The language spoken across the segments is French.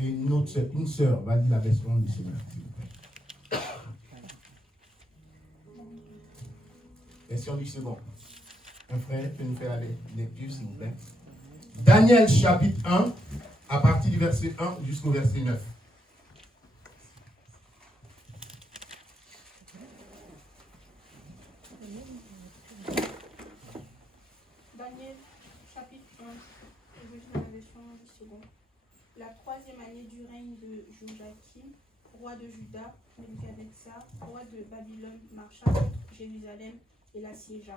Et une sœur va dire la version du Seigneur, s'il vous plaît. Version du second. Un frère peut nous faire la lecture, s'il vous plaît. Daniel chapitre 1, à partir du verset 1 jusqu'au verset 9. Daniel chapitre 1, je vais faire la version du second. La troisième année du règne de Joachim, roi de Juda, Nebuchadnezzar, roi de Babylone, marcha contre Jérusalem et l'assiégea.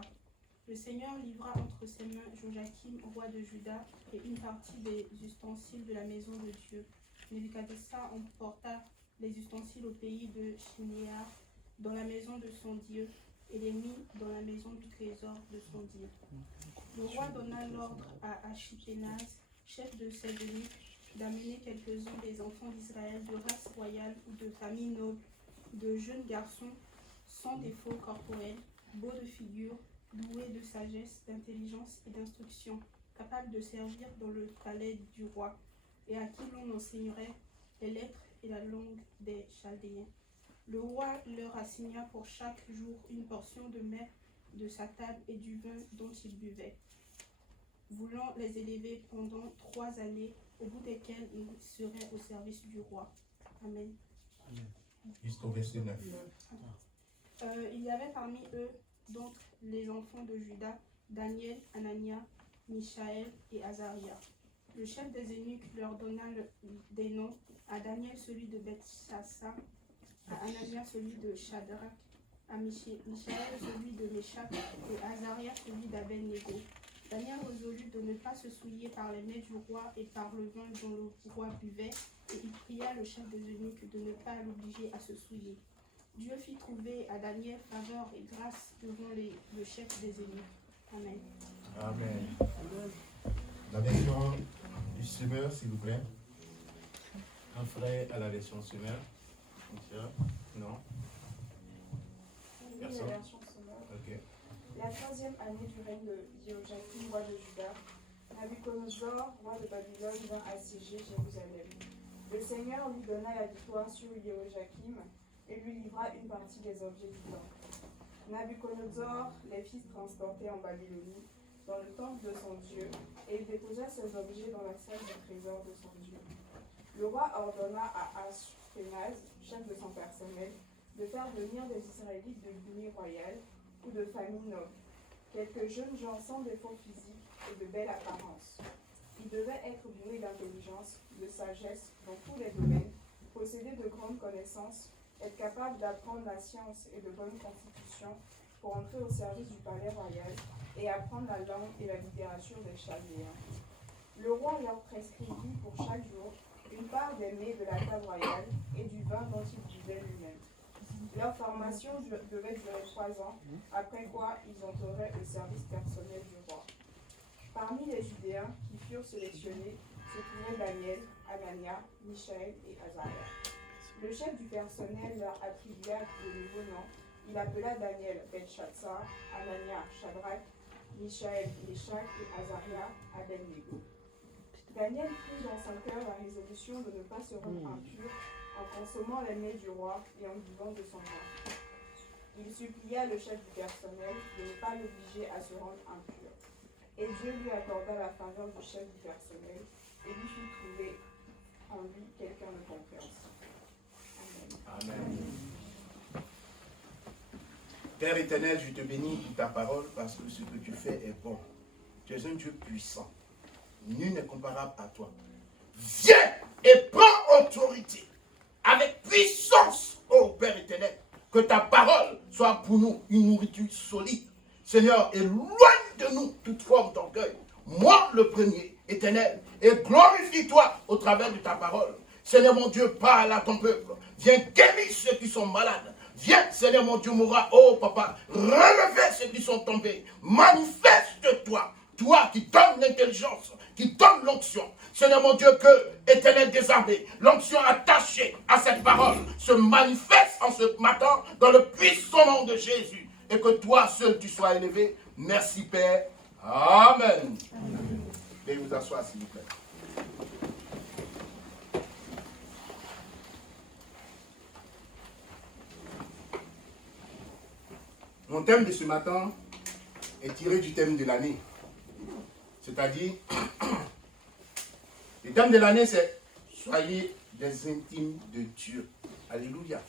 Le Seigneur livra entre ses mains Joachim, roi de Juda, et une partie des ustensiles de la maison de Dieu. Nebuchadnezzar emporta les ustensiles au pays de Shinéar, dans la maison de son Dieu, et les mit dans la maison du trésor de son Dieu. Le roi donna l'ordre à Ashipénaz, chef de ses eunuques, d'amener quelques-uns des enfants d'Israël de race royale ou de famille noble, de jeunes garçons sans défaut corporel, beaux de figure, doués de sagesse, d'intelligence et d'instruction, capables de servir dans le palais du roi, et à qui l'on enseignerait les lettres et la langue des Chaldéens. Le roi leur assigna pour chaque jour une portion de mets de sa table et du vin dont ils buvaient, voulant les élever pendant 3 années, au bout desquelles ils seraient au service du roi. Amen. Jusqu'au verset 9. Il y avait parmi eux, donc les enfants de Juda, Daniel, Anania, Michaël et Azaria. Le chef des eunuques leur donna des noms, à Daniel celui de Bethshassa, à Anania celui de Shadrach, à Michaël celui de Meshach et à Azaria celui d'Abed-Nego. Daniel résolut de ne pas se souiller par les mets du roi et par le vin dont le roi buvait, et il pria le chef des eunuques de ne pas l'obliger à se souiller. Dieu fit trouver à Daniel faveur et grâce devant le chef des eunuques. Amen. Amen. La version du semeur, s'il vous plaît. Un frère à la version semeur. Non. Personne. La version sonore. Ok. La 3e année du règne de Joachim, roi de Juda, Nabuchodonosor, roi de Babylone, vint assiéger Jérusalem. Le Seigneur lui donna la victoire sur Joachim et lui livra une partie des objets du temple. Nabuchodonosor les fit transporter en Babylonie, dans le temple de son Dieu, et il déposa ces objets dans la salle du trésor de son Dieu. Le roi ordonna à Ashpenaz, chef de son personnel, de faire venir des Israélites de lignée royale ou de famille noble, quelques jeunes gens sans défaut physique et de belle apparence. Ils devaient être doués d'intelligence, de sagesse dans tous les domaines, posséder de grandes connaissances, être capables d'apprendre la science et de bonne constitution pour entrer au service du palais royal et apprendre la langue et la littérature des Chaldéens. Le roi leur prescrivit pour chaque jour une part des mets de la table royale et du vin dont il buvait lui-même. Leur formation devait durer 3 ans, après quoi ils entreraient au service personnel du roi. Parmi les Judéens qui furent sélectionnés se trouvaient Daniel, Anania, Michaël et Azaria. Le chef du personnel leur attribua de nouveaux noms. Il appela Daniel Belshazzar, Anania Shadrach, Michaël Meshach et Azaria Abed-Nego. Daniel prit dans son cœur la résolution de ne pas se rendre impur en consommant les mets du roi et en buvant de son vin. Il supplia le chef du personnel de ne pas l'obliger à se rendre impur. Et Dieu lui accorda la faveur du chef du personnel et lui fit trouver en lui quelqu'un de compréhensif. Amen. Amen. Père éternel, je te bénis pour ta parole parce que ce que tu fais est bon. Tu es un Dieu puissant. Nul n'est comparable à toi. Viens et prends autorité avec puissance, ô Père éternel. Que ta parole soit pour nous une nourriture solide. Seigneur, éloigne de nous toute forme d'orgueil. Moi, le premier, éternel, et glorifie-toi au travers de ta parole. Seigneur mon Dieu, parle à ton peuple. Viens guérir ceux qui sont malades. Viens, Seigneur mon Dieu, mourra, oh papa, relever ceux qui sont tombés. Manifeste-toi, toi qui donnes l'intelligence, qui donne l'onction. Seigneur mon Dieu, que, éternel désarmé, l'onction attachée à cette parole se manifeste en ce matin dans le puissant nom de Jésus. Et que toi seul tu sois élevé. Merci Père. Amen. Veuillez vous asseoir s'il vous plaît. Mon thème de ce matin est tiré du thème de l'année. C'est-à-dire, le thème de l'année, c'est « Soyez des intimes de Dieu ». Alléluia.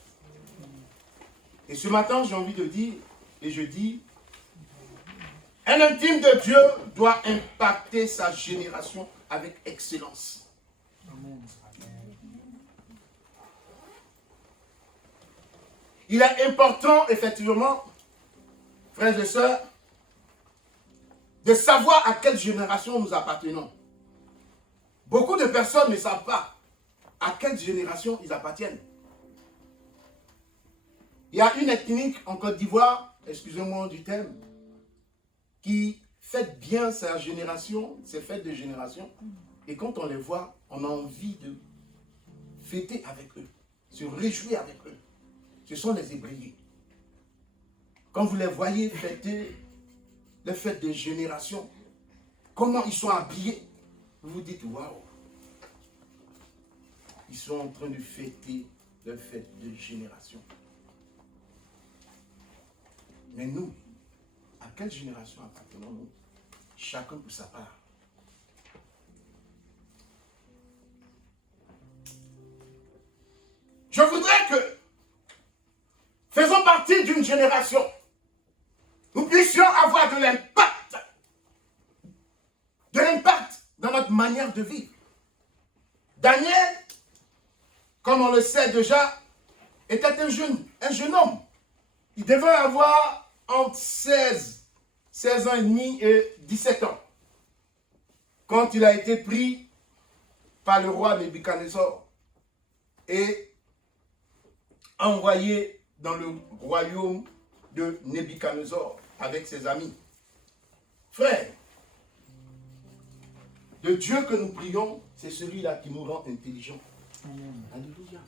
Et ce matin, j'ai envie de dire, et je dis, un intime de Dieu doit impacter sa génération avec excellence. Amen. Il est important, effectivement, frères et sœurs, de savoir à quelle génération nous appartenons. Beaucoup de personnes ne savent pas à quelle génération ils appartiennent. Il y a une ethnique en Côte d'Ivoire, excusez-moi du thème, qui fête bien sa génération, ses fêtes de génération, et quand on les voit, on a envie de fêter avec eux, se réjouir avec eux. Ce sont les Hébreux. Quand vous les voyez fêter les fêtes de génération, comment ils sont habillés, vous vous dites, waouh, ils sont en train de fêter les fêtes de génération. Mais nous, à quelle génération appartenons-nous? Chacun pour sa part. Je voudrais que, faisons partie d'une génération, nous puissions avoir de l'impact dans notre manière de vivre. Daniel, comme on le sait déjà, était un jeune homme. Il devait avoir entre 16 ans et demi et 17 ans. Quand il a été pris par le roi Nebuchadnezzar et envoyé dans le royaume de Nebuchadnezzar avec ses amis. Frère, le Dieu que nous prions, c'est celui-là qui nous rend intelligents. Alléluia.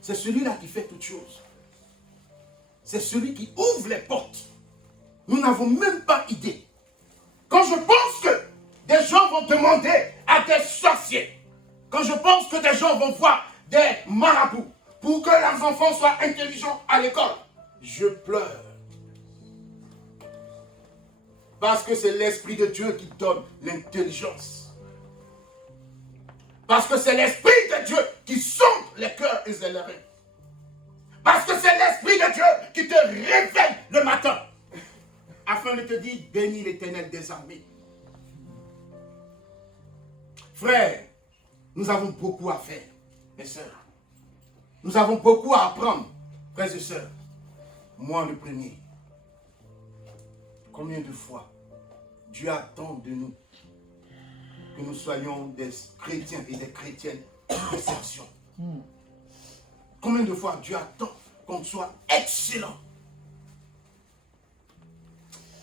C'est celui-là qui fait toutes choses. C'est celui qui ouvre les portes. Nous n'avons même pas idée. Quand je pense que des gens vont demander à des sorciers, quand je pense que des gens vont voir des marabouts pour que leurs enfants soient intelligents à l'école, je pleure. Parce que c'est l'Esprit de Dieu qui donne l'intelligence. Parce que c'est l'Esprit de Dieu qui sonde les cœurs et les reins. Parce que c'est l'Esprit de Dieu qui te réveille le matin. Afin de te dire, bénis l'Éternel des armées. Frères, nous avons beaucoup à faire, mes sœurs. Nous avons beaucoup à apprendre, frères et sœurs. Moi le premier. Combien de fois Dieu attend de nous que nous soyons des chrétiens et des chrétiennes d'exception. Combien de fois Dieu attend qu'on soit excellent.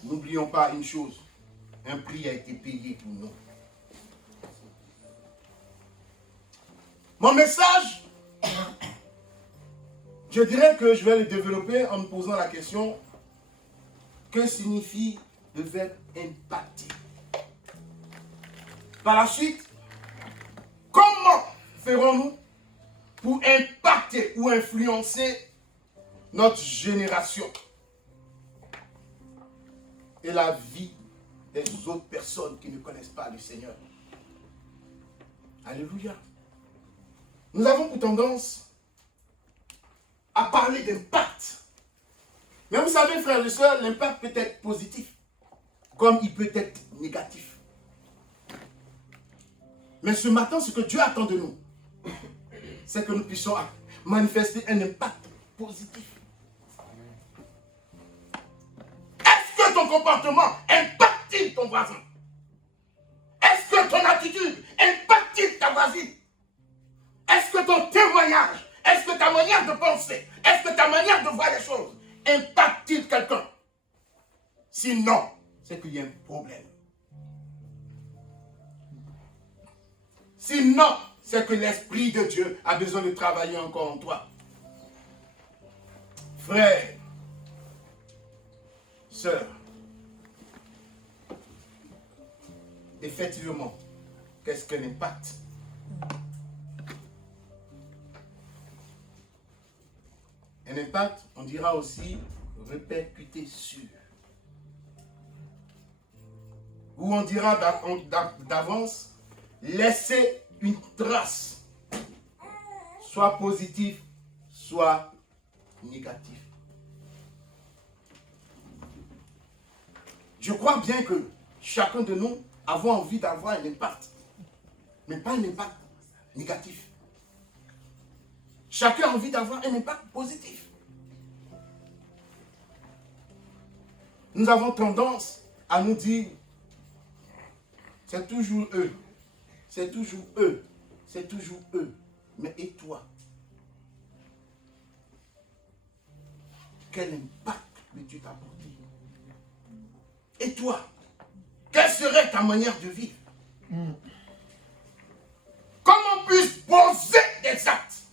N'oublions pas une chose, un prix a été payé pour nous. Mon message, je dirais que je vais le développer en me posant la question, que signifie le verbe impacter? Par la suite, comment ferons-nous pour impacter ou influencer notre génération et la vie des autres personnes qui ne connaissent pas le Seigneur? Alléluia. Nous avons pour tendance à parler d'impact. Mais vous savez, frères et sœurs, l'impact peut être positif, comme il peut être négatif. Mais ce matin, ce que Dieu attend de nous, c'est que nous puissions manifester un impact positif. Est-ce que ton comportement impacte ton voisin? Est-ce que ton attitude impacte ta voisine? Est-ce que ton témoignage, est-ce que ta manière de penser, est-ce que ta manière de voir les choses impacte quelqu'un? Sinon, c'est qu'il y a un problème. Sinon, c'est que l'Esprit de Dieu a besoin de travailler encore en toi. Frère, sœur, effectivement, qu'est-ce qu'un impact? Un impact, on dira aussi répercuter sur. Ou on dira d'avance, laisser une trace, soit positive, soit négative. Je crois bien que chacun de nous avons envie d'avoir un impact, mais pas un impact négatif. Chacun a envie d'avoir un impact positif. Nous avons tendance à nous dire, c'est toujours eux, c'est toujours eux, c'est toujours eux. Mais et toi? Quel impact peux-tu t'apporter? Et toi? Quelle serait ta manière de vivre? Comment puis-je poser des actes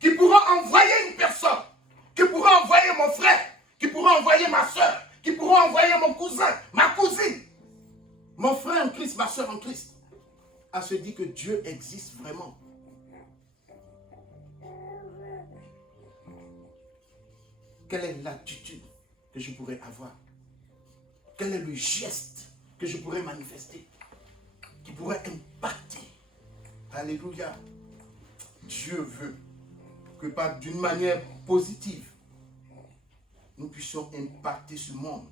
qui pourront envoyer une personne, qui pourront envoyer mon frère, qui pourront envoyer ma soeur, qui pourront envoyer mon cousin, ma cousine, mon frère en Christ, ma soeur en Christ, à se dire que Dieu existe vraiment. Quelle est l'attitude que je pourrais avoir? Quel est le geste que je pourrais manifester, qui pourrait impacter? Alléluia. Dieu veut que d'une manière positive, nous puissions impacter ce monde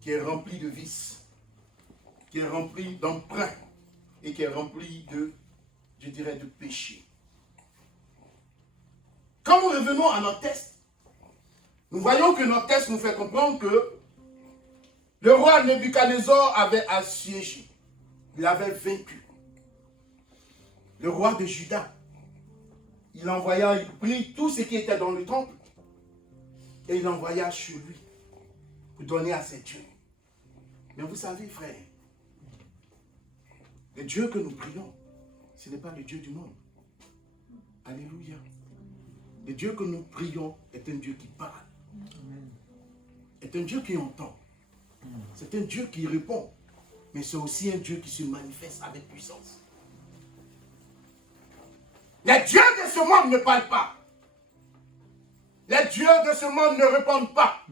qui est rempli de vices, qui est rempli d'emprunts et qui est rempli de, je dirais, de péchés. Quand nous revenons à notre test, nous voyons que notre test nous fait comprendre que le roi Nebuchadnezzar avait assiégé, il avait vaincu. Le roi de Juda, il prit tout ce qui était dans le temple et il envoya chez lui pour donner à ses dieux. Mais vous savez, frère, le Dieu que nous prions, ce n'est pas le Dieu du monde. Alléluia. Le Dieu que nous prions est un Dieu qui parle. Est un Dieu qui entend. C'est un Dieu qui répond. Mais c'est aussi un Dieu qui se manifeste avec puissance. Les dieux de ce monde ne parlent pas. Les dieux de ce monde ne répondent pas.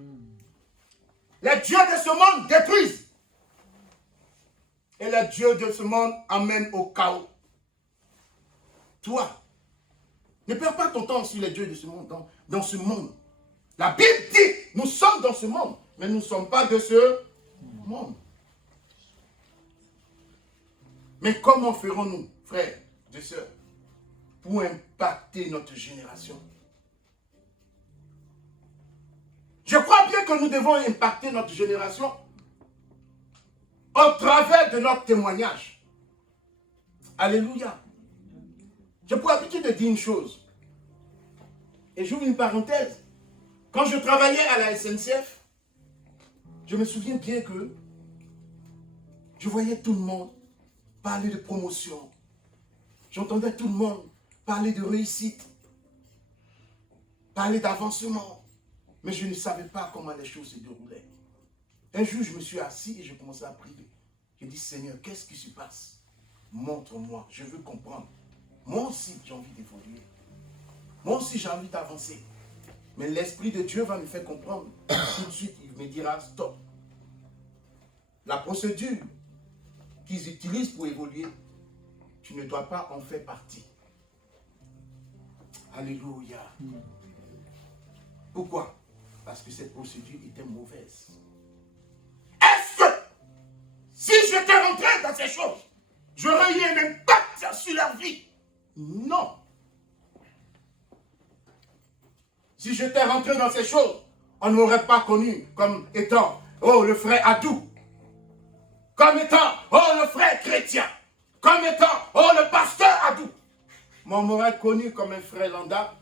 Les dieux de ce monde détruisent. Et les dieux de ce monde amènent au chaos. Toi, ne perds pas ton temps sur les dieux de ce monde, dans ce monde. La Bible dit, nous sommes dans ce monde, mais nous ne sommes pas de ce monde. Mais comment ferons-nous, frères et sœurs, pour impacter notre génération? Je crois bien que nous devons impacter notre génération au travers de notre témoignage. Alléluia. J'ai pour habitude de dire une chose. Et j'ouvre une parenthèse. Quand je travaillais à la SNCF, je me souviens bien que je voyais tout le monde parler de promotion. J'entendais tout le monde parler de réussite, parler d'avancement. Mais je ne savais pas comment les choses se déroulaient. Un jour, je me suis assis et je commençais à prier. J'ai dit, Seigneur, qu'est-ce qui se passe? Montre-moi, je veux comprendre. Moi aussi, j'ai envie d'évoluer. Moi aussi, j'ai envie d'avancer. Mais l'Esprit de Dieu va me faire comprendre. Tout de suite, il me dira, stop. La procédure qu'ils utilisent pour évoluer, tu ne dois pas en faire partie. Alléluia. Pourquoi? Parce que cette procédure était mauvaise. Est-ce que si j'étais rentré dans ces choses, j'aurais eu un impact sur leur vie? Non. Si j'étais rentré dans ces choses, on ne m'aurait pas connu comme étant, oh, le frère Adou. Comme étant, oh, le frère chrétien. Comme étant, oh, le pasteur Adou. Mais on m'aurait connu comme un frère lambda,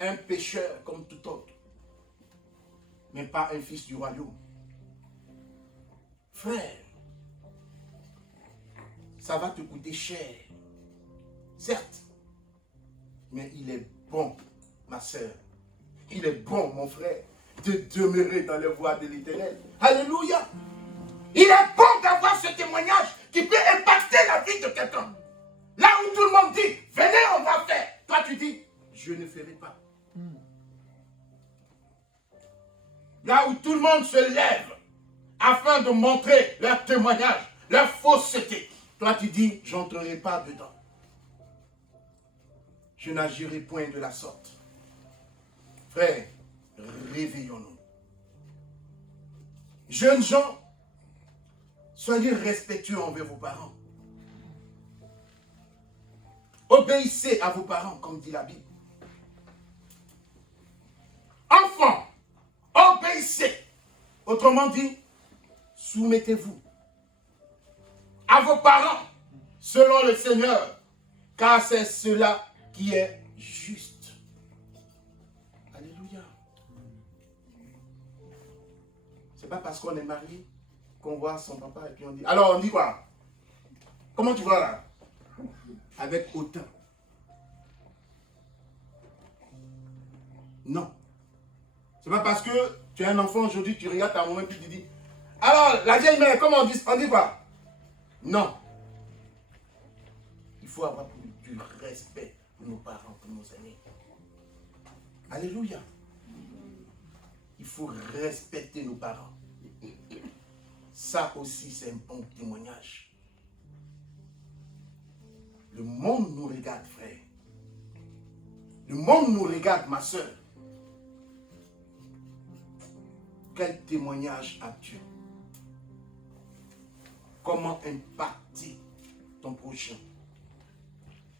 un pécheur comme tout autre. Mais pas un fils du royaume. Frère, ça va te coûter cher. Certes, mais il est bon, ma sœur. Il est bon, mon frère, de demeurer dans les voies de l'Éternel. Alléluia. Il est bon d'avoir ce témoignage qui peut impacter la vie de quelqu'un. Là où tout le monde dit, venez, on va faire. Toi, tu dis, je ne ferai pas. là où tout le monde se lève afin de montrer leur témoignage, leur fausseté. Toi, tu dis, je n'entrerai pas dedans. Je n'agirai point de la sorte. Frère, réveillons-nous. Jeunes gens, soyez respectueux envers vos parents. Obéissez à vos parents, comme dit la Bible. Enfants, obéissez. Autrement dit, soumettez-vous à vos parents, selon le Seigneur, car c'est cela qui est juste. Alléluia. C'est pas parce qu'on est marié qu'on voit son papa et puis on dit, alors on dit quoi? Comment tu vois là? Avec hautain. Non. C'est pas parce que tu es un enfant aujourd'hui, tu regardes ta maman et puis tu dis, alors la vieille mère, comment on dit quoi? Non. Il faut avoir du respect pour nos parents, pour nos aînés. Alléluia. Il faut respecter nos parents. Ça aussi, c'est un bon témoignage. Le monde nous regarde, frère. Le monde nous regarde, ma soeur. Quel témoignage as-tu? Comment impacter ton prochain?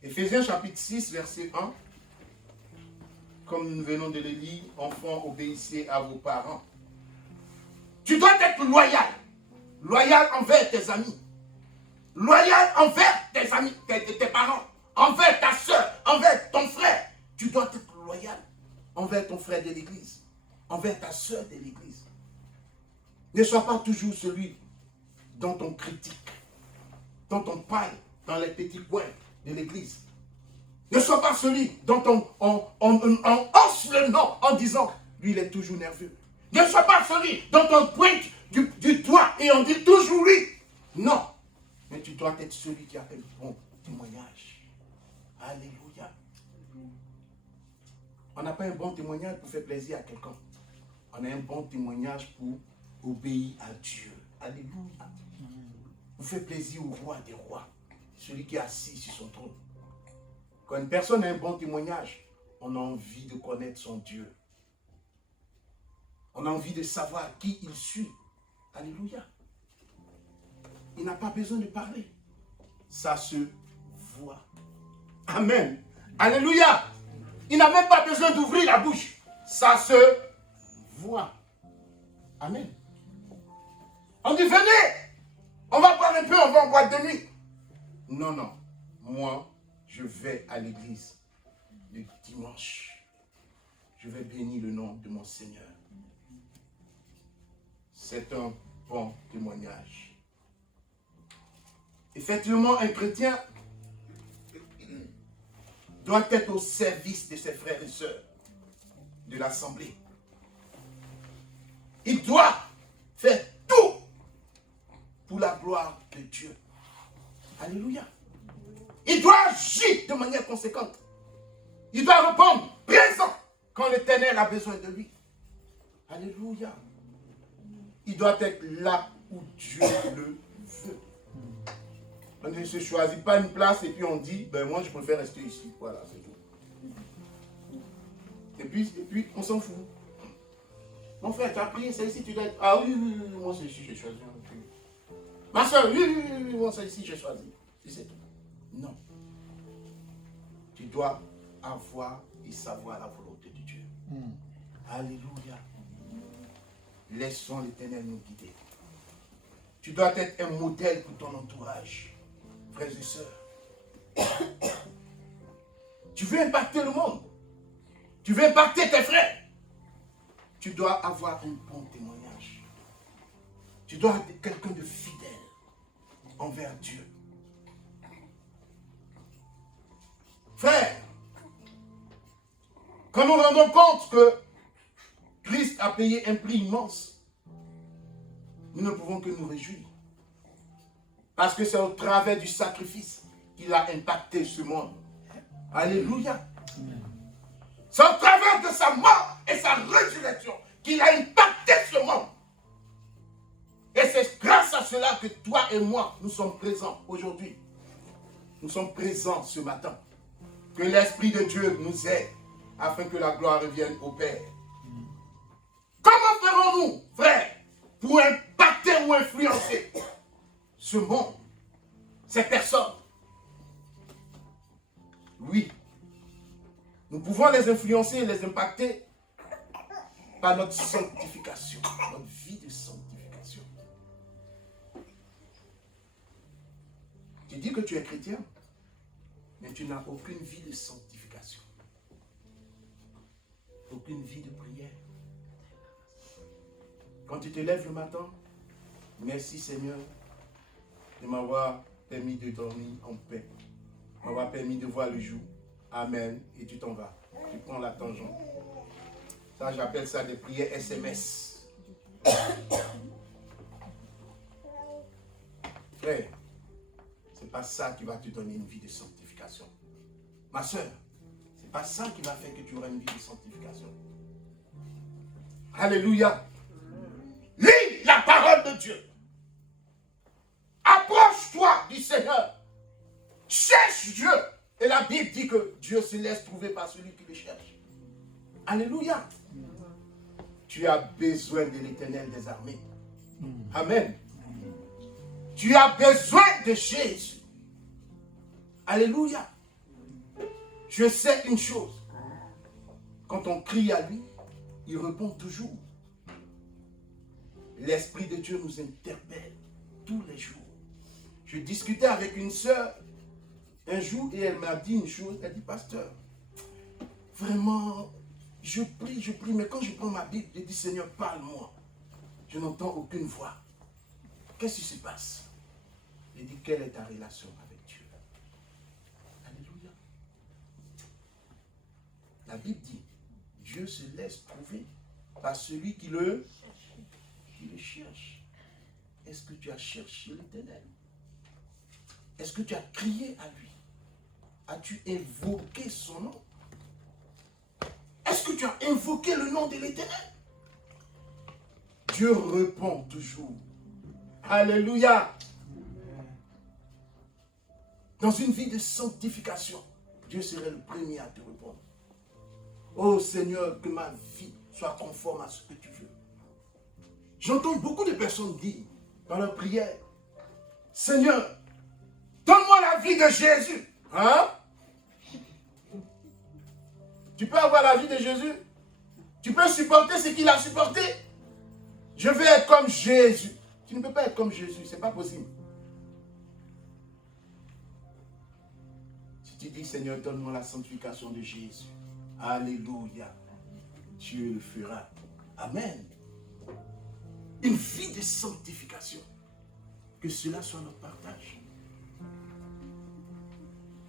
Éphésiens chapitre 6, verset 1. Comme nous venons de le lire, enfants, obéissez à vos parents. Tu dois être loyal. Loyal envers tes amis. Loyal envers tes amis, tes parents. Envers ta soeur, envers ton frère. Tu dois être loyal envers ton frère de l'église. Envers ta soeur de l'église. Ne sois pas toujours celui dont on critique, dont on parle dans les petits coins de l'église. Ne sois pas celui dont on hausse le nom en disant, lui il est toujours nerveux. Ne sois pas celui dont on pointe du doigt et on dit toujours lui. Non, mais tu dois être celui qui a un bon témoignage. Alléluia. On n'a pas un bon témoignage pour faire plaisir à quelqu'un. On a un bon témoignage pour obéir à Dieu. Alléluia. Pour faire plaisir au roi des rois, celui qui est assis sur son trône. Quand une personne a un bon témoignage, on a envie de connaître son Dieu. On a envie de savoir qui il suit. Alléluia. Il n'a pas besoin de parler. Ça se voit. Amen. Alléluia. Il n'a même pas besoin d'ouvrir la bouche. Ça se voit. Amen. On dit, venez. On va boire un peu, on va en boîte de nuit. Non, non. Moi, je vais à l'église le dimanche. Je vais bénir le nom de mon Seigneur. C'est un bon témoignage. Effectivement, un chrétien doit être au service de ses frères et sœurs de l'assemblée. Il doit faire tout pour la gloire de Dieu. Alléluia. Il doit agir de manière conséquente. Il doit répondre présent quand l'Éternel a besoin de lui. Alléluia. Il doit être là où Dieu le veut. On ne se choisit pas une place et puis on dit, ben moi je préfère rester ici. Voilà, c'est tout. Et puis on s'en fout. Mon frère, tu as prié, c'est ici, tu dois être. Ah oui, moi c'est ici, j'ai choisi. Ma soeur, oui, moi c'est ici, j'ai choisi. C'est tout. Non. Tu dois avoir et savoir la volonté de Dieu. Alléluia. Laissons l'Éternel nous guider. Tu dois être un modèle pour ton entourage, frères et sœurs. Tu veux impacter le monde. Tu veux impacter tes frères. Tu dois avoir un bon témoignage. Tu dois être quelqu'un de fidèle envers Dieu. Frère, quand nous nous rendons compte que Christ a payé un prix immense, nous ne pouvons que nous réjouir. Parce que c'est au travers du sacrifice qu'il a impacté ce monde. Alléluia. C'est au travers de sa mort et sa résurrection qu'il a impacté ce monde. Et c'est grâce à cela que toi et moi, nous sommes présents aujourd'hui. Nous sommes présents ce matin. Que l'Esprit de Dieu nous aide afin que la gloire revienne au Père. Comment ferons-nous, frère, pour impacter ou influencer ce monde, ces personnes? Oui, nous pouvons les influencer et les impacter par notre sanctification, notre vie de sanctification. Tu dis que tu es chrétien, mais tu n'as aucune vie de sanctification. Aucune vie de prière. Quand tu te lèves le matin, merci Seigneur de m'avoir permis de dormir en paix, m'avoir permis de voir le jour. Amen. Et tu t'en vas. Tu prends la tangente. Ça, j'appelle ça des prières SMS. Frère, c'est pas ça qui va te donner une vie de sanctification. Ma soeur, c'est pas ça qui va faire que tu auras une vie de sanctification. Alléluia. Lis la parole de Dieu. Approche-toi du Seigneur. Cherche Dieu. Et la Bible dit que Dieu se laisse trouver par celui qui le cherche. Alléluia. Tu as besoin de l'Éternel des armées. Amen. Tu as besoin de Jésus. Alléluia. Je sais une chose. Quand on crie à lui, il répond toujours. L'Esprit de Dieu nous interpelle tous les jours. Je discutais avec une sœur un jour et elle m'a dit une chose. Elle dit, pasteur, vraiment, je prie, mais quand je prends ma Bible, je dis, Seigneur, parle-moi. Je n'entends aucune voix. Qu'est-ce qui se passe? Je dis, quelle est ta relation avec Dieu? Alléluia. La Bible dit, Dieu se laisse trouver par celui qui le cherche. Est-ce que tu as cherché l'Éternel? Est-ce que tu as crié à lui? As-tu invoqué son nom? Est-ce que tu as invoqué le nom de l'Éternel? Dieu répond toujours. Alléluia. Dans une vie de sanctification, Dieu serait le premier à te répondre. Oh Seigneur, que ma vie soit conforme à ce que tu veux. J'entends beaucoup de personnes dire dans leur prière, Seigneur, donne-moi la vie de Jésus. Hein? Tu peux avoir la vie de Jésus? Tu peux supporter ce qu'il a supporté? Je veux être comme Jésus. Tu ne peux pas être comme Jésus, ce n'est pas possible. Si tu dis, Seigneur, donne-moi la sanctification de Jésus. Alléluia. Dieu le fera. Amen. Une vie de sanctification. Que cela soit notre partage.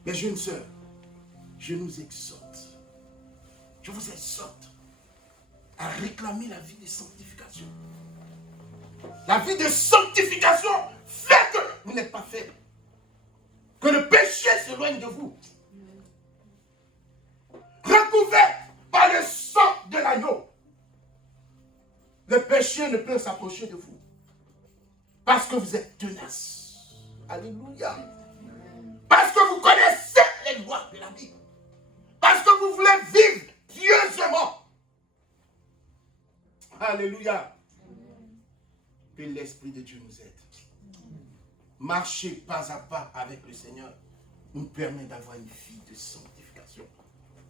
Mes jeunes sœurs, je nous exhorte. Je vous exhorte à réclamer la vie de sanctification. La vie de sanctification fait que vous n'êtes pas faible. Que le péché s'éloigne de vous. Recouvert par le sang de l'agneau. Le péché ne peut s'approcher de vous. Parce que vous êtes tenace. Alléluia. Parce que vous connaissez les lois de la Bible. Parce que vous voulez vivre pieusement. Alléluia. Que l'Esprit de Dieu nous aide. Marcher pas à pas avec le Seigneur nous permet d'avoir une vie de sanctification.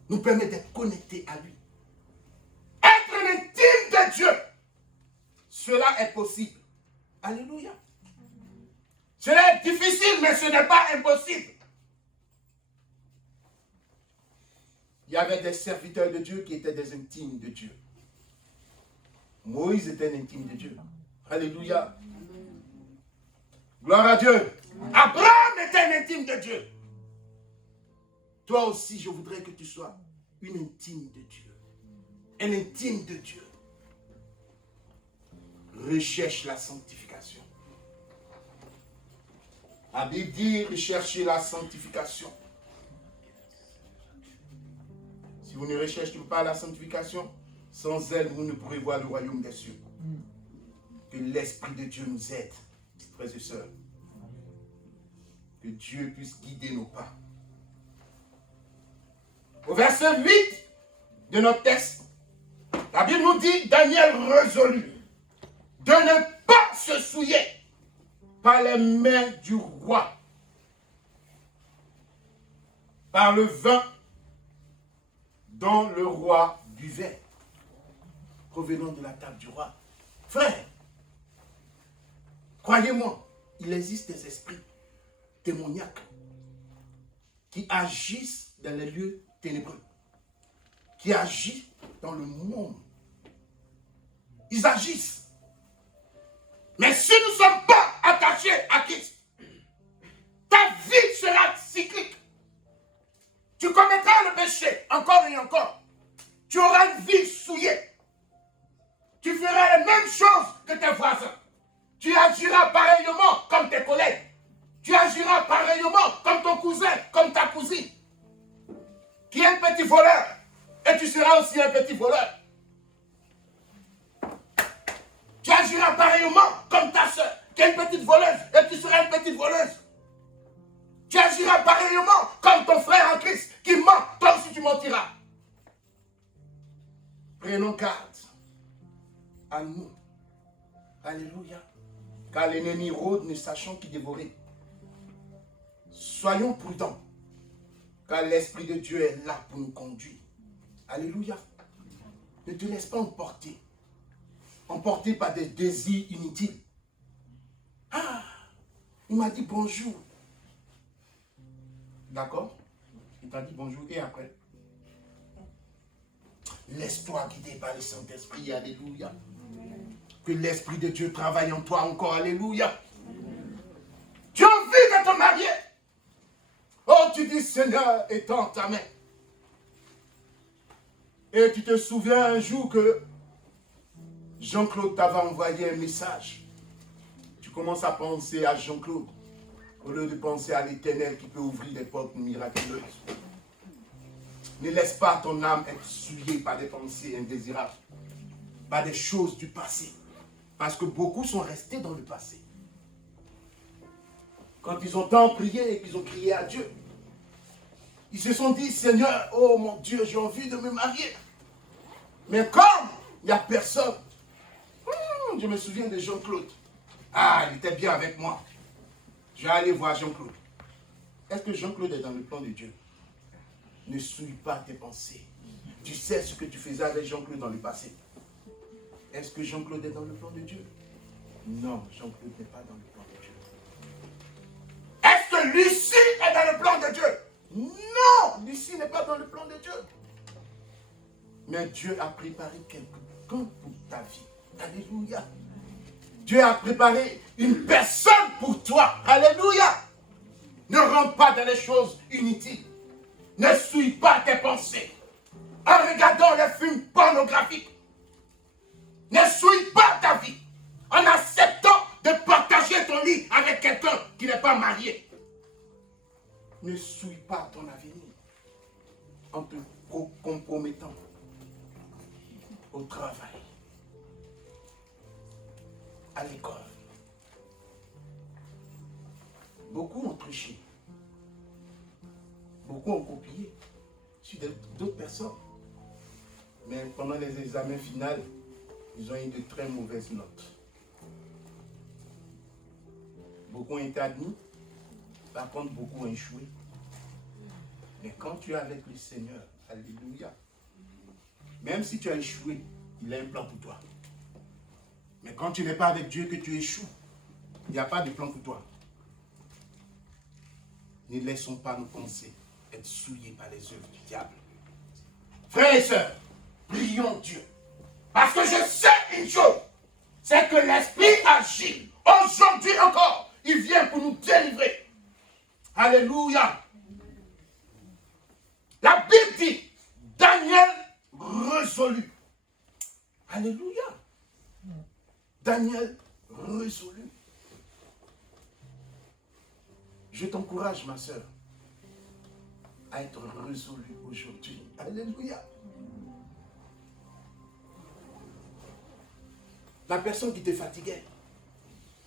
Nous permet d'être connectés à lui. Être un intime de Dieu. Cela est possible. Alléluia. Cela est difficile, mais ce n'est pas impossible. Il y avait des serviteurs de Dieu qui étaient des intimes de Dieu. Moïse était un intime de Dieu. Alléluia. Gloire à Dieu. Abraham était un intime de Dieu. Toi aussi, je voudrais que tu sois une intime de Dieu. Un intime de Dieu. Recherche la sanctification. La Bible dit rechercher la sanctification. Si vous ne recherchez pas la sanctification, Sans elle, vous ne pourrez voir le royaume des cieux. Que l'Esprit de Dieu nous aide, frères et sœurs. Que Dieu puisse guider nos pas. Au verset 8 de notre texte, la Bible nous dit, Daniel résolut de ne pas se souiller par les mains du roi, par le vin dont le roi buvait. Revenons de la table du roi. Frère, croyez-moi, il existe des esprits démoniaques qui agissent dans les lieux ténébreux, qui agissent dans le monde. Ils agissent. Mais si nous ne sommes pas attachés à Christ, ta vie sera cyclique. Tu commettras le péché encore et encore. Tu auras une vie souillée. Tu feras les mêmes choses que tes voisins. Tu agiras pareillement comme tes collègues. Tu agiras pareillement comme ton cousin, comme ta cousine, qui est un petit voleur. Et tu seras aussi un petit voleur. Tu agiras pareillement comme ta soeur, qui est une petite voleuse, et tu seras une petite voleuse. Tu agiras pareillement comme ton frère en Christ, qui ment, toi aussi tu mentiras. Prenons garde à nous. Alléluia. Car l'ennemi rôde, ne sachant qui dévorer. Soyons prudents, car l'Esprit de Dieu est là pour nous conduire. Alléluia. Ne te laisse pas emporter. Emporté par des désirs inutiles. Ah, il m'a dit bonjour. D'accord? Il t'a dit bonjour et après? Laisse-toi guider par le Saint-Esprit. Alléluia. Que l'Esprit de Dieu travaille en toi encore. Alléluia. Tu as envie de te marier. Oh, tu dis Seigneur, étends ta main. Et tu te souviens un jour que Jean-Claude t'avait envoyé un message. Tu commences à penser à Jean-Claude au lieu de penser à l'Éternel qui peut ouvrir des portes miraculeuses. Ne laisse pas ton âme être souillée par des pensées indésirables, par des choses du passé. Parce que beaucoup sont restés dans le passé. Quand ils ont tant prié et qu'ils ont crié à Dieu, ils se sont dit, Seigneur, oh mon Dieu, j'ai envie de me marier. Mais comme il n'y a personne, je me souviens de Jean-Claude. Ah, il était bien avec moi. Je vais aller voir Jean-Claude. Est-ce que Jean-Claude est dans le plan de Dieu? Ne souille pas tes pensées. Tu sais ce que tu faisais avec Jean-Claude dans le passé. Est-ce que Jean-Claude est dans le plan de Dieu? Non, Jean-Claude n'est pas dans le plan de Dieu. Est-ce que Lucie est dans le plan de Dieu? Non, Lucie n'est pas dans le plan de Dieu. Mais Dieu a préparé quelqu'un pour ta vie. Alléluia. Dieu a préparé une personne pour toi. Alléluia. Ne rentre pas dans les choses inutiles. Ne souille pas tes pensées en regardant les films pornographiques. Ne souille pas ta vie en acceptant de partager ton lit avec quelqu'un qui n'est pas marié. Ne souille pas ton avenir en te compromettant au travail, à l'école. Beaucoup ont triché. Beaucoup ont copié sur d'autres personnes. Mais pendant les examens finaux, ils ont eu de très mauvaises notes. Beaucoup ont été admis, par contre beaucoup ont échoué. Mais quand tu es avec le Seigneur, alléluia, même si tu as échoué, il a un plan pour toi. Mais quand tu n'es pas avec Dieu, que tu échoues, il n'y a pas de plan pour toi. Ne laissons pas nos pensées être souillées par les œuvres du diable. Frères et sœurs, prions Dieu. Parce que je sais une chose, c'est que l'Esprit agit. Aujourd'hui encore, il vient pour nous délivrer. Alléluia. La Bible dit, Daniel résolut. Alléluia. Daniel résolut. Je t'encourage, ma soeur, à être résolu aujourd'hui. Alléluia. La personne qui te fatiguait,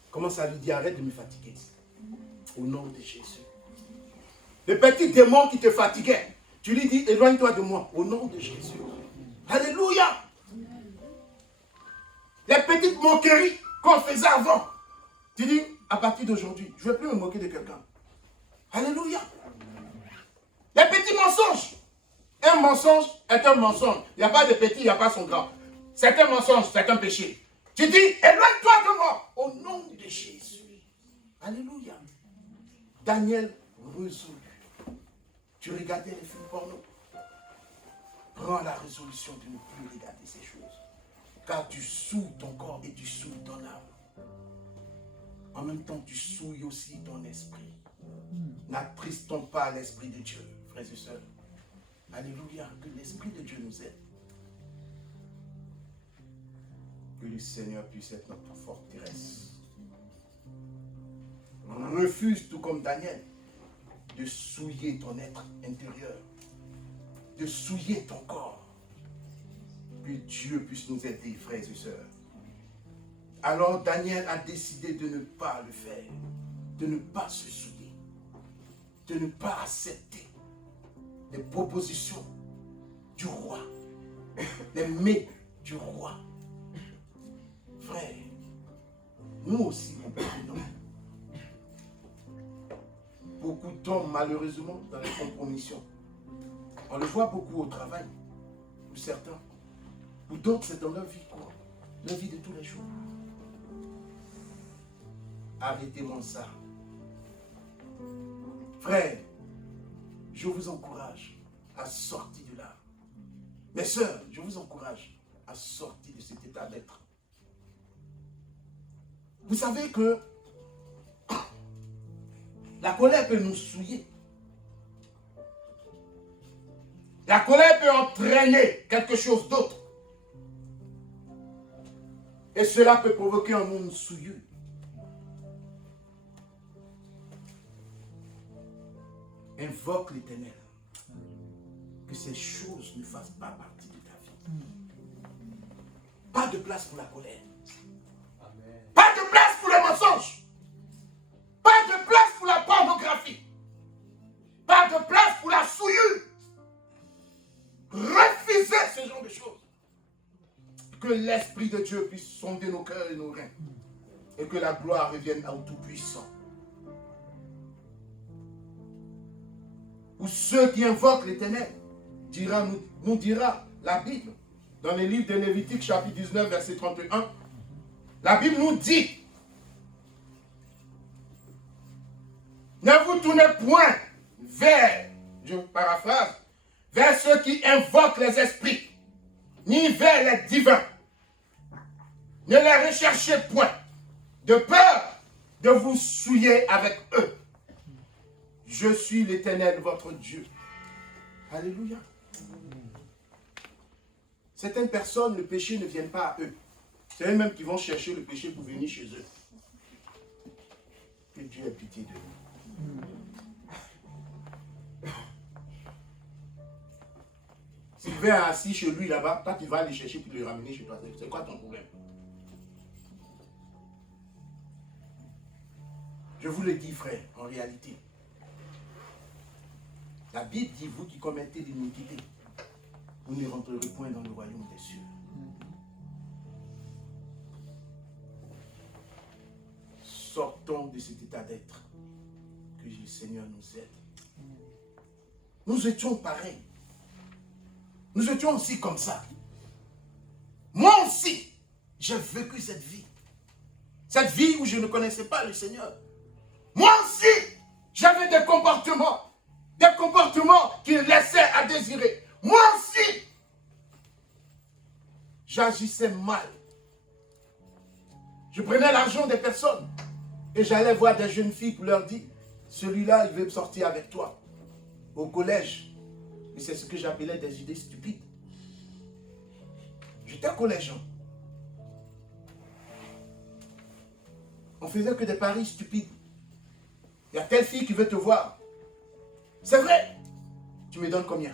commence à lui dire, arrête de me fatiguer. Au nom de Jésus. Le petit démon qui te fatiguait, tu lui dis, éloigne-toi de moi. Au nom de Jésus. Alléluia. Les petites moqueries qu'on faisait avant. Tu dis, à partir d'aujourd'hui, je ne vais plus me moquer de quelqu'un. Alléluia. Les petits mensonges. Un mensonge est un mensonge. Il n'y a pas de petit, il n'y a pas son grand. C'est un mensonge, c'est un péché. Tu dis, éloigne-toi de moi. Au nom de Jésus. Alléluia. Daniel résolu. Tu regardais les films porno. Prends la résolution de ne plus regarder ces choses. Car tu souilles ton corps et tu souilles ton âme. En même temps, tu souilles aussi ton esprit. N'attristons pas l'esprit de Dieu, frères et sœurs. Alléluia, que l'esprit de Dieu nous aide. Que le Seigneur puisse être notre forteresse. On refuse, tout comme Daniel, de souiller ton être intérieur, de souiller ton corps. Que Dieu puisse nous aider, frères et sœurs. Alors Daniel a décidé de ne pas le faire, de ne pas se souiller, de ne pas accepter les propositions du roi, les mets du roi. Frère, nous aussi, on peut non. Beaucoup tombent malheureusement dans les compromissions. On le voit beaucoup au travail, pour certains. Pour d'autres, c'est dans leur vie courante, leur vie de tous les jours. Arrêtez-moi ça. Frère, je vous encourage à sortir de là. Mes sœurs, je vous encourage à sortir de cet état d'être. Vous savez que la colère peut nous souiller. La colère peut entraîner quelque chose d'autre. Et cela peut provoquer un monde souilleux. Invoque l'Éternel. Que ces choses ne fassent pas partie de ta vie. Pas de place pour la colère. Amen. Pas de place pour le mensonge. Pas de place pour la pornographie. Pas de place pour la souillure. Refusez ce genre de choses. Que l'Esprit de Dieu puisse sonder nos cœurs et nos reins. Et que la gloire revienne au Tout-Puissant. Pour ceux qui invoquent l'Éternel, nous dira la Bible, dans le livre de Lévitique, chapitre 19, verset 31, la Bible nous dit, ne vous tournez point vers, je paraphrase, vers ceux qui invoquent les esprits, ni vers les divins. Ne les recherchez point, de peur de vous souiller avec eux. Je suis l'Éternel, votre Dieu. Alléluia. Certaines personnes, le péché ne vient pas à eux. C'est eux-mêmes qui vont chercher le péché pour venir chez eux. Que Dieu ait pitié de nous. S'il est assis chez lui là-bas, toi tu vas aller chercher pour le ramener chez toi. C'est quoi ton problème? Je vous le dis, frère, en réalité. La Bible dit, vous qui commettez l'iniquité, vous ne rentrerez point dans le royaume des cieux. Sortons de cet état d'être. Que le Seigneur nous aide. Nous étions pareils. Nous étions aussi comme ça. Moi aussi, j'ai vécu cette vie. Cette vie où je ne connaissais pas le Seigneur. Moi aussi, j'avais des comportements qui laissaient à désirer. Moi aussi, j'agissais mal. Je prenais l'argent des personnes et j'allais voir des jeunes filles pour leur dire, celui-là, il veut sortir avec toi au collège. Et c'est ce que j'appelais des idées stupides. J'étais collégien. On faisait que des paris stupides. Il y a telle fille qui veut te voir. C'est vrai. Tu me donnes combien?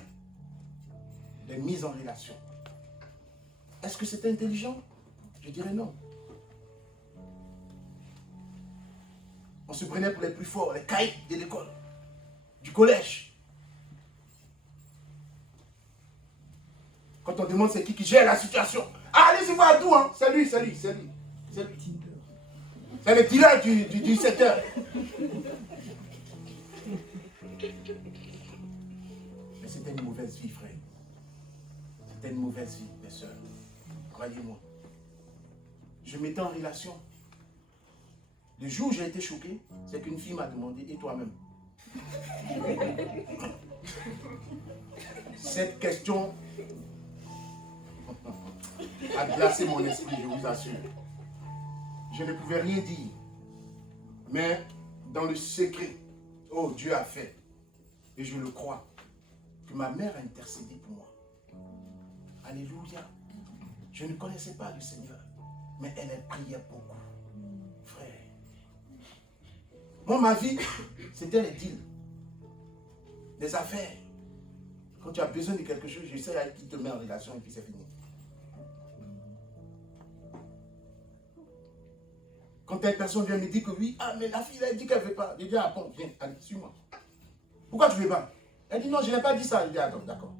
Des mises en relation. Est-ce que c'est intelligent? Je dirais non. On se prenait pour les plus forts, les caïds de l'école, du collège. Quand on demande c'est qui gère la situation. Ah, allez-y voir d'où, hein. C'est lui. C'est le dealer du secteur. Mais c'était une mauvaise vie, frère. C'était une mauvaise vie, mes soeurs. Croyez-moi. Je m'étais en relation. Le jour où j'ai été choqué, c'est qu'une fille m'a demandé, et toi-même? Cette question a glacé mon esprit, je vous assure. Je ne pouvais rien dire. Mais dans le secret, oh, Dieu a fait, et je le crois, que ma mère a intercédé pour moi. Alléluia. Je ne connaissais pas le Seigneur, mais elle priait beaucoup. Frère. Moi, ma vie, c'était les deals, les affaires. Quand tu as besoin de quelque chose, je sais avec qui te met en relation et puis c'est fini. Quand telle personne vient me dire que oui, ah mais la fille elle dit qu'elle ne veut pas. Je dis, ah bon, viens, allez, suis-moi. Pourquoi tu ne veux pas? Elle dit non, je n'ai pas dit ça. Je dis, attends, d'accord.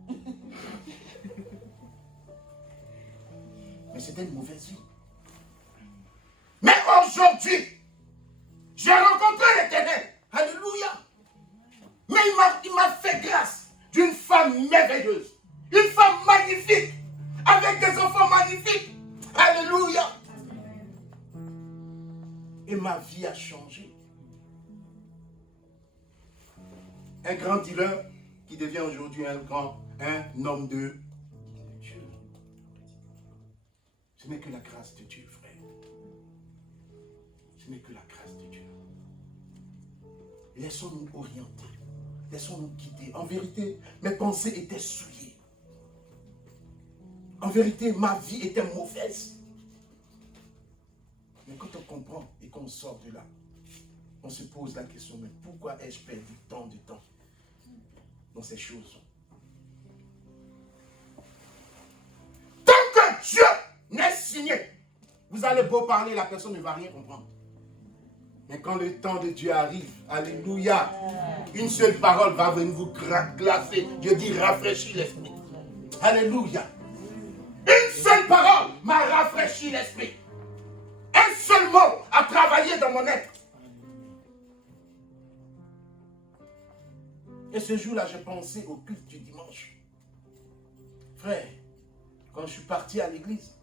Mais c'était une mauvaise vie. Mais aujourd'hui, j'ai rencontré l'Éternel. Alléluia. Mais il m'a fait grâce d'une femme merveilleuse. Une femme magnifique. Avec des enfants magnifiques. Alléluia. Et ma vie a changé. Un grand dealer qui devient aujourd'hui un homme de Dieu. Ce n'est que la grâce de Dieu, frère. Ce n'est que la grâce de Dieu. Laissons-nous orienter. Laissons-nous guider. En vérité, mes pensées étaient souillées. En vérité, ma vie était mauvaise. Mais quand on comprend et qu'on sort de là, on se pose la question, mais pourquoi ai-je perdu tant de temps dans ces choses? Tant que Dieu n'est signé, vous allez beau parler, la personne ne va rien comprendre. Mais quand le temps de Dieu arrive, alléluia, une seule parole va venir vous glacer. Dieu dit rafraîchis l'esprit. Alléluia. Une seule parole m'a rafraîchi l'esprit. Un seul mot a travaillé dans mon être. Et ce jour-là, j'ai pensé au culte du dimanche. Frère, quand je suis parti à l'église,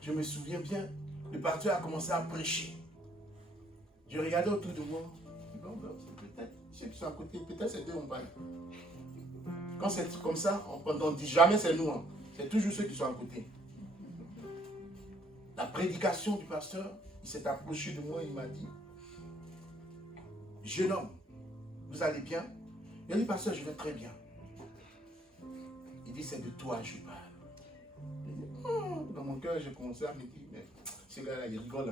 je me souviens bien, le pasteur a commencé à prêcher. Je regardais autour de moi. Bon, peut-être, ceux qui sont à côté, peut-être c'est deux on parle. Quand c'est comme ça, on ne dit jamais c'est nous. Hein. C'est toujours ceux qui sont à côté. La prédication du pasteur, il s'est approché de moi et il m'a dit, jeune homme, vous allez bien? Il a dit, pasteur, je vais très bien. Il dit, c'est de toi que je parle. Dans mon cœur, j'ai commencé à me dire, mais ce gars-là, il rigole.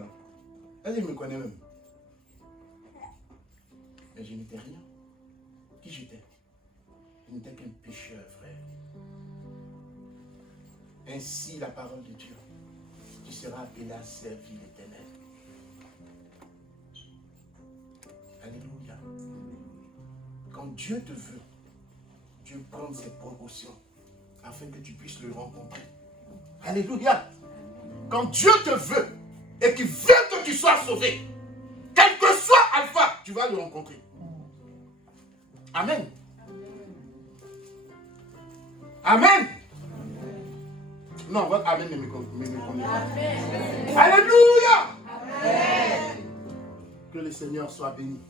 Hein. Il me connaît même. Mais je n'étais rien. Qui j'étais? Je n'étais qu'un pécheur, frère. Ainsi, la parole de Dieu. Tu seras appelé à servir l'Éternel. Alléluia. Quand Dieu te veut, Dieu prend ses proportions afin que tu puisses le rencontrer. Alléluia. Quand Dieu te veut et qu'il veut que tu sois sauvé, quel que soit Alpha, tu vas le rencontrer. Amen. Amen. Non, votre Amen ne me connaît pas. Amen. Alléluia. Amen. Que le Seigneur soit béni.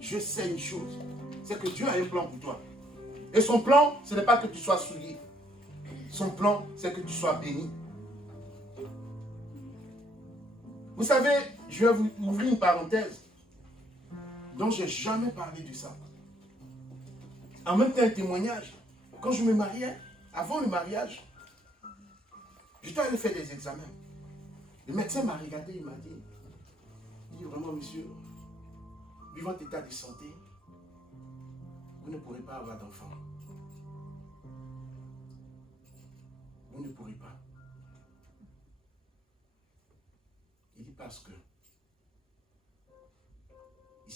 Je sais une chose, c'est que Dieu a un plan pour toi. Et son plan, ce n'est pas que tu sois souillé. Son plan, c'est que tu sois béni. Vous savez, je vais vous ouvrir une parenthèse dont je n'ai jamais parlé de ça. En même temps, un témoignage. Quand je me mariais, avant le mariage, j'étais allé faire des examens. Le médecin m'a regardé, il m'a dit, vraiment, monsieur, vu votre état de santé, vous ne pourrez pas avoir d'enfant. Vous ne pourrez pas. Il dit parce que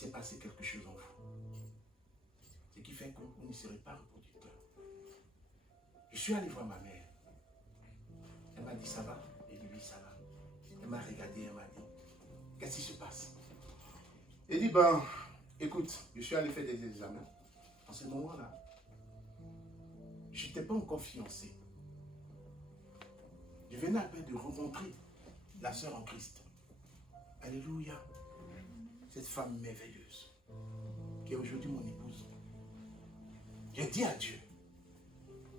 s'est passé quelque chose en vous. Ce qui fait que vous ne serez pas reproducteur. Je suis allé voir ma mère. Elle m'a dit, ça va? Elle dit, oui, ça va. Elle m'a regardé, elle m'a dit, qu'est-ce qui se passe? Elle dit, ben, écoute, je suis allé faire des examens. En ce moment-là, je n'étais pas encore fiancé. Je venais à peine de rencontrer la sœur en Christ. Alléluia. Cette femme merveilleuse, qui est aujourd'hui mon épouse. J'ai dit à Dieu,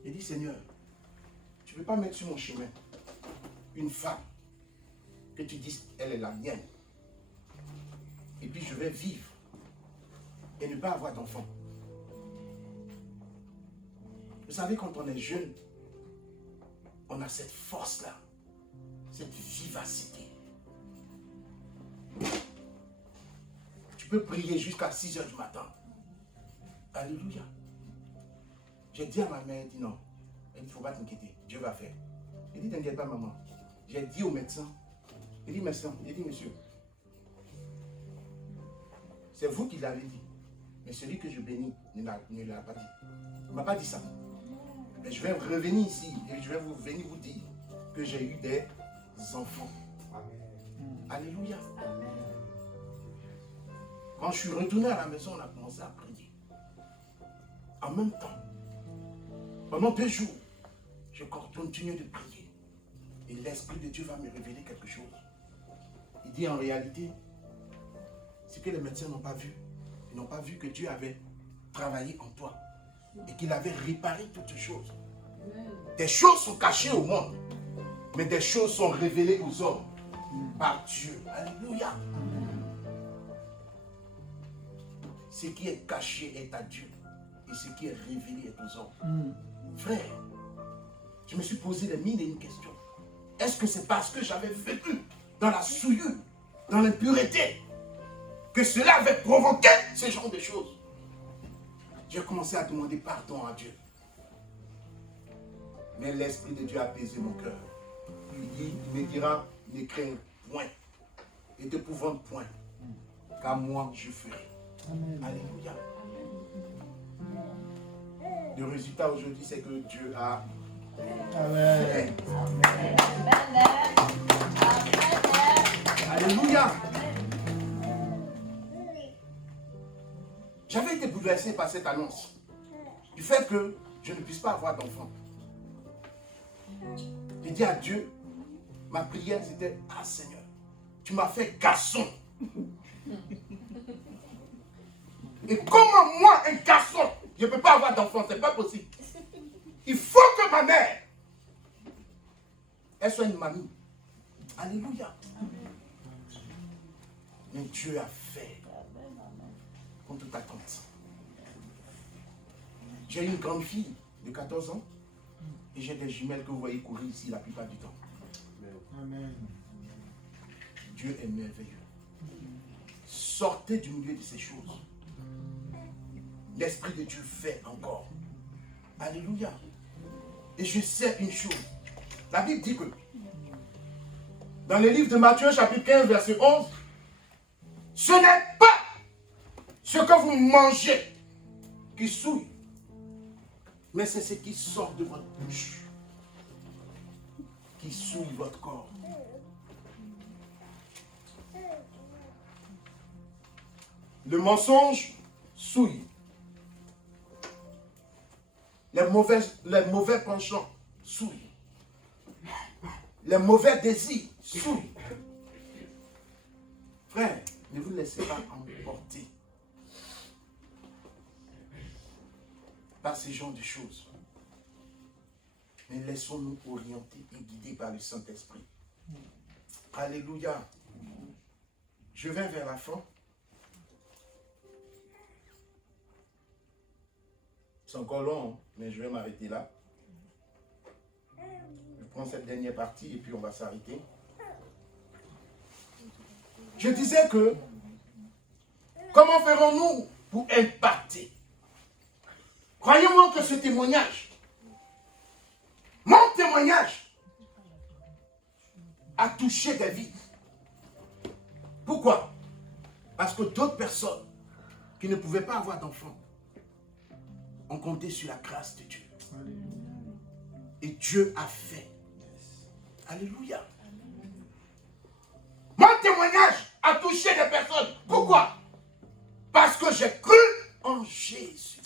j'ai dit, Seigneur, tu ne peux pas mettre sur mon chemin une femme que tu dises, elle est la mienne. Et puis je vais vivre et ne pas avoir d'enfant. Vous savez, quand on est jeune, on a cette force-là, cette vivacité. Tu peux prier jusqu'à 6 h du matin. Alléluia. J'ai dit à ma mère, elle dit non. Elle dit, il ne faut pas t'inquiéter, Dieu va faire. Elle dit, t'inquiète pas maman. J'ai dit au médecin, il dit, médecin, il dit, monsieur, c'est vous qui l'avez dit. Mais celui que je bénis ne l'a pas dit. Il ne m'a pas dit ça. Mais je vais revenir ici et je vais venir vous dire que j'ai eu des enfants. Amen. Alléluia. Amen. Quand je suis retourné à la maison, on a commencé à prier. En même temps, pendant 2 jours, je continue de prier. Et l'Esprit de Dieu va me révéler quelque chose. Il dit en réalité, ce que les médecins n'ont pas vu. Ils n'ont pas vu que Dieu avait travaillé en toi. Et qu'il avait réparé toutes choses. Des choses sont cachées au monde. Mais des choses sont révélées aux hommes. Par Dieu. Alléluia. Ce qui est caché est à Dieu. Et ce qui est révélé est aux hommes. Frère, je me suis posé des mille et une questions. Est-ce que c'est parce que j'avais vécu dans la souillure, dans l'impureté, que cela avait provoqué ce genre de choses? J'ai commencé à demander pardon à Dieu. Mais l'Esprit de Dieu a apaisé mon cœur. Il me dira, ne crains point et ne t'épouvante point, car moi je ferai. Amen. Alléluia. Le résultat aujourd'hui, c'est que Dieu a fait. Amen. Alléluia. J'avais été bouleversé par cette annonce. Du fait que je ne puisse pas avoir d'enfant. J'ai dit à Dieu, ma prière c'était, ah Seigneur, tu m'as fait garçon. Et comment moi, un garçon, je ne peux pas avoir d'enfant, c'est pas possible. Il faut que ma mère, elle soit une mamie. Alléluia. Mais Dieu a fait contre toute attente. J'ai une grande fille de 14 ans et j'ai des jumelles que vous voyez courir ici la plupart du temps. Amen. Dieu est merveilleux. Sortez du milieu de ces choses. L'Esprit de Dieu fait encore. Alléluia. Et je sais une chose. La Bible dit que dans le livre de Matthieu, chapitre 15, verset 11, ce n'est pas ce que vous mangez qui souille, mais c'est ce qui sort de votre bouche qui souille votre corps. Le mensonge souille. Les mauvais penchants souillent. Les mauvais désirs souillent. Frère, ne vous laissez pas emporter par ce genre de choses. Mais laissons-nous orienter et guider par le Saint-Esprit. Alléluia. Je vais vers la fin. C'est encore long, mais je vais m'arrêter là. Je prends cette dernière partie et puis on va s'arrêter. Je disais que, comment ferons-nous pour impacter? Croyez-moi que ce témoignage, mon témoignage, a touché des vies. Pourquoi? Parce que d'autres personnes qui ne pouvaient pas avoir d'enfants, ont compté sur la grâce de Dieu. Et Dieu a fait. Alléluia. Mon témoignage a touché des personnes. Pourquoi? Parce que j'ai cru en Jésus.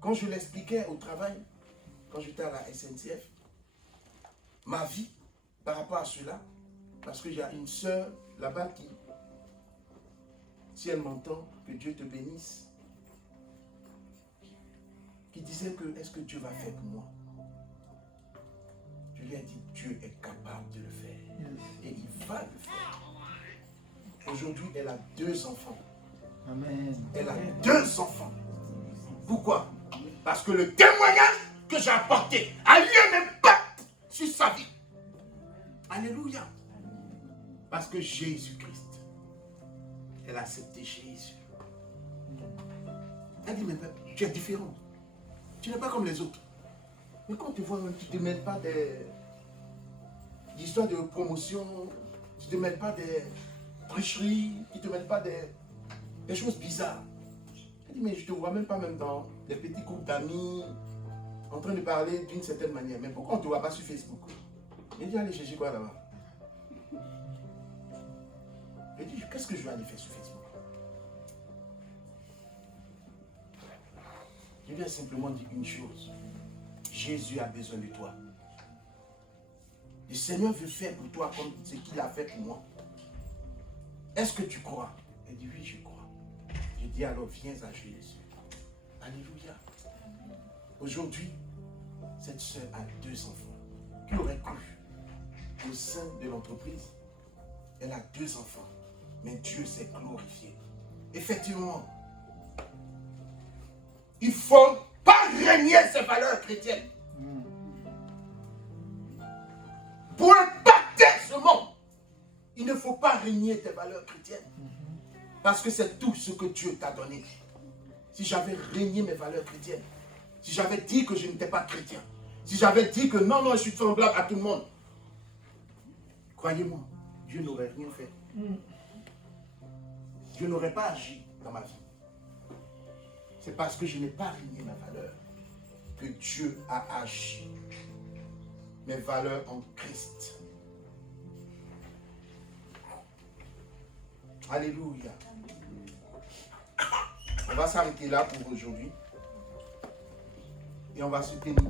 Quand je l'expliquais au travail, quand j'étais à la SNCF, ma vie par rapport à cela, parce que j'ai une sœur là-bas qui, si elle m'entend, que Dieu te bénisse, qui disait que est-ce que Dieu va faire pour moi? Je lui ai dit, Dieu est capable de le faire. Et il va le faire. Aujourd'hui, elle a 2 enfants. Amen. Elle a 2 enfants. Pourquoi? Parce que le témoignage que j'ai apporté a eu un impact sur sa vie. Alléluia. Parce que Jésus-Christ, elle a accepté Jésus. Elle dit, mais tu es différent. Tu n'es pas comme les autres. Mais quand tu vois, tu ne te mêles pas des histoires de promotion, tu ne te mêles pas des tricheries, tu ne te mêles pas des choses bizarres. Elle dit, mais je ne te vois même pas même dans des petits groupes d'amis, en train de parler d'une certaine manière. Mais pourquoi on ne te voit pas sur Facebook? Elle dit, allez chercher quoi là-bas? Elle dit, qu'est-ce que je vais aller faire sur Facebook? Je lui ai simplement dit une chose. Jésus a besoin de toi. Le Seigneur veut faire pour toi comme ce qu'il a fait pour moi. Est-ce que tu crois? Elle dit, oui, je crois. Je dis, alors viens à Jésus. Alléluia. Aujourd'hui, cette soeur a 2 enfants. Qui aurait cru? Au sein de l'entreprise, elle a 2 enfants. Mais Dieu s'est glorifié. Effectivement, il ne faut pas renier ses valeurs chrétiennes. Pour impacter ce monde, il ne faut pas renier tes valeurs chrétiennes. Parce que c'est tout ce que Dieu t'a donné. Si j'avais renié mes valeurs chrétiennes, si j'avais dit que je n'étais pas chrétien, si j'avais dit que non, non, je suis semblable à tout le monde, croyez-moi, Dieu n'aurait rien fait. Dieu n'aurait pas agi dans ma vie. C'est parce que je n'ai pas renié ma valeur que Dieu a agi. Mes valeurs en Christ. Alléluia. On va s'arrêter là pour aujourd'hui. Et on va se tenir.